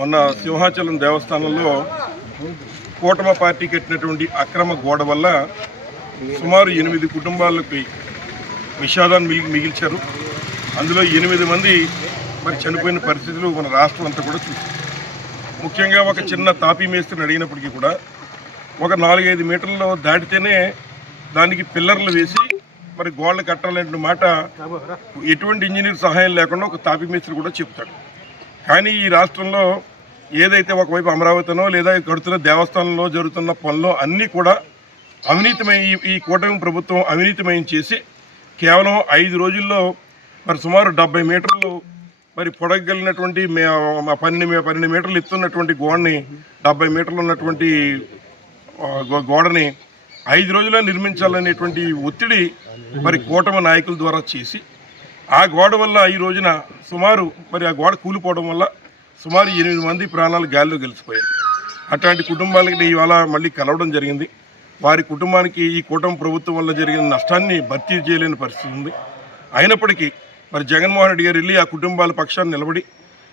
మొన్న సింహాచలం దేవస్థానంలో కూటమ పార్టీ కట్టినటువంటి అక్రమ గోడ వల్ల సుమారు ఎనిమిది కుటుంబాలకి విషాదాన్ని మిగి మిగిల్చారు. అందులో ఎనిమిది మంది మరి చనిపోయిన పరిస్థితులు మన రాష్ట్రం అంతా కూడా చూసింది ముఖ్యంగా ఒక చిన్న తాపీ మేస్త్రిని అడిగినప్పటికీ కూడా ఒక నాలుగైదు మీటర్లు దాటితేనే దానికి పిల్లర్లు వేసి మరి గోడలు కట్టాలనే మాట ఎటువంటి ఇంజనీర్ సహాయం లేకుండా ఒక తాపీ మేస్త్రి కూడా చెప్తాడు. కానీ ఈ రాష్ట్రంలో ఏదైతే ఒకవైపు అమరావతినో లేదా కడుతున్న దేవస్థానంలో జరుగుతున్న పనులు అన్నీ కూడా అవినీతమై ఈ- ఈ కూటమి ప్రభుత్వం అవినీతిమయం చేసి కేవలం ఐదు రోజుల్లో మరి సుమారు డెబ్బై మీటర్లు మరి పొడగలిగినటువంటి మే పన్నెండు పన్నెండు మీటర్లు ఎత్తున్నటువంటి గోడని డెబ్బై మీటర్లు ఉన్నటువంటి గోడని ఐదు రోజుల్లో నిర్మించాలనేటువంటి ఒత్తిడి మరి కూటమి నాయకుల ద్వారా చేసి ఆ గోడ వల్ల ఈ రోజున సుమారు మరి ఆ గోడ కూలిపోవడం వల్ల సుమారు ఎనిమిది మంది ప్రాణాలు గాలిలో గెలిచిపోయాయి. అట్లాంటి కుటుంబాలకి ఇవాళ మళ్ళీ కలవడం జరిగింది. వారి కుటుంబానికి ఈ కూటమి ప్రభుత్వం వల్ల జరిగిన నష్టాన్ని భర్తీ చేయలేని పరిస్థితి ఉంది. అయినప్పటికీ మరి జగన్మోహన్ రెడ్డి గారు వెళ్ళి ఆ కుటుంబాల పక్షాన్ని నిలబడి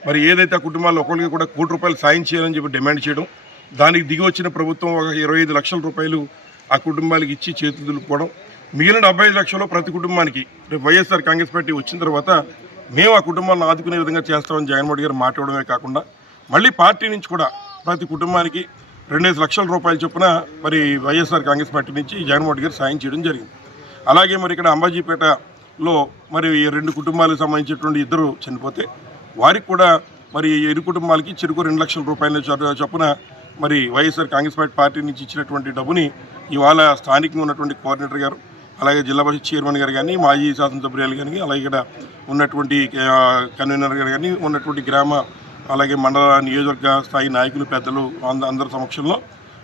మరి ఏదైతే ఆ కుటుంబాలు ఒకరికి కూడా కోటి రూపాయలు సాయం చేయాలని చెప్పి డిమాండ్ చేయడం దానికి దిగి వచ్చిన ప్రభుత్వం ఒక ఇరవై ఐదు లక్షల రూపాయలు ఆ కుటుంబాలకు ఇచ్చి చేతులు దులుపుకోవడం మిగిలిన డెబ్బై ఐదు లక్షలు ప్రతి కుటుంబానికి రేపు వైఎస్ఆర్ కాంగ్రెస్ పార్టీ వచ్చిన తర్వాత మేము ఆ కుటుంబాలను ఆదుకునే విధంగా చేస్తామని జగన్మోహన్ గారు మాట్లాడమే కాకుండా మళ్ళీ పార్టీ నుంచి కూడా ప్రతి కుటుంబానికి రెండేసి లక్షల రూపాయల చొప్పున మరి వైఎస్ఆర్ కాంగ్రెస్ పార్టీ నుంచి జగన్మోహన్ గారు సాయం చేయడం జరిగింది. అలాగే మరి ఇక్కడ అంబాజీపేటలో మరి ఈ రెండు కుటుంబాలకు సంబంధించినటువంటి ఇద్దరు చనిపోతే వారికి కూడా మరి ఇరు కుటుంబాలకి చెరుకు రెండు లక్షల రూపాయల చొప్పున మరి వైఎస్ఆర్ కాంగ్రెస్ పార్టీ పార్టీ నుంచి ఇచ్చినటువంటి డబ్బుని ఇవాళ స్థానికంగా ఉన్నటువంటి కోఆర్డినేటర్ గారు అలాగే జిల్లా పరిషత్ చైర్మన్ గారు కానీ మాజీ శాసనసభ్యులు కానీ అలాగే ఇక్కడ ఉన్నటువంటి కన్వీనర్ గారు కానీ ఉన్నటువంటి గ్రామ అలాగే మండల నియోజకవర్గ స్థాయి నాయకులు పెద్దలు అందరి సమక్షంలో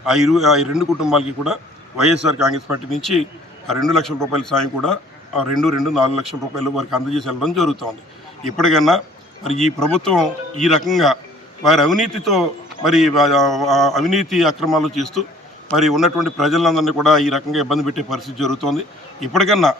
ఆ ఇరు ఆ రెండు కుటుంబాలకి కూడా వైఎస్ఆర్ కాంగ్రెస్ పార్టీ నుంచి ఆ రెండు లక్షల రూపాయల సాయం కూడా ఆ రెండు రెండు నాలుగు లక్షల రూపాయలు వారికి అందజేసి వెళ్ళడం జరుగుతోంది. ఇప్పటికన్నా మరి ఈ ప్రభుత్వం ఈ రకంగా వారి అవినీతితో మరి అవినీతి అక్రమాలు చేస్తూ మరి ఉన్నటువంటి ప్రజలందరినీ కూడా ఈ రకంగా ఇబ్బంది పెట్టే పరిస్థితి జరుగుతోంది. ఇప్పటికన్నా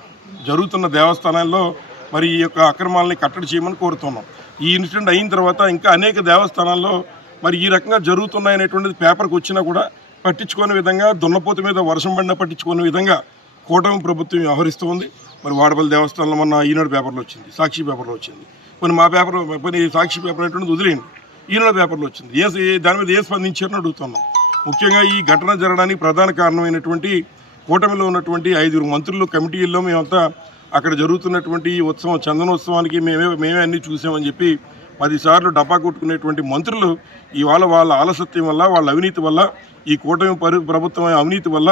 జరుగుతున్న దేవస్థానాల్లో మరి ఈ యొక్క అక్రమాలని కట్టడి చేయమని కోరుతున్నాం. ఈ ఇన్సిడెంట్ అయిన తర్వాత ఇంకా అనేక దేవస్థానాల్లో మరి ఈ రకంగా జరుగుతున్నాయనేటువంటిది పేపర్కి వచ్చినా కూడా పట్టించుకునే విధంగా దున్నపోతు మీద వర్షం పడినా పట్టించుకునే విధంగా కూటమి ప్రభుత్వం వ్యవహరిస్తూ ఉంది. మరి వాడపల్లి దేవస్థానంలో మొన్న ఈనాడు పేపర్లో వచ్చింది సాక్షి పేపర్లో వచ్చింది. కొన్ని మా పేపర్ కొన్ని సాక్షి పేపర్ అనేటువంటిది వదిలేయండి. ఈనాడు పేపర్లో వచ్చింది. ఏ- దాని మీద ఏ స్పందించారని అడుగుతున్నాం. ముఖ్యంగా ఈ ఘటన జరగడానికి ప్రధాన కారణమైనటువంటి కూటమిలో ఉన్నటువంటి ఐదుగురు మంత్రులు కమిటీల్లో మేమంతా అక్కడ జరుగుతున్నటువంటి ఈ ఉత్సవం చందనోత్సవానికి మేమే మేమే అన్ని చూసామని చెప్పి పదిసార్లు డబ్బా కొట్టుకునేటువంటి మంత్రులు ఇవాళ వాళ్ళ ఆలసత్యం వల్ల వాళ్ళ అవినీతి వల్ల ఈ కూటమి పరి ప్రభుత్వం అవినీతి వల్ల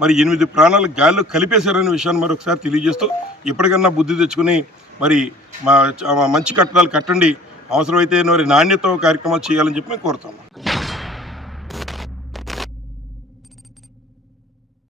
మరి ఎనిమిది ప్రాణాలు గాల్లో కలిపేశారనే విషయాన్ని మరొకసారి తెలియజేస్తూ ఇప్పటికన్నా బుద్ధి తెచ్చుకుని మరి మా చ- మంచి కట్టడాలు కట్టండి. అవసరమైతే మరి నాణ్యత కార్యక్రమాలు చేయాలని చెప్పి మేము కోరుతాము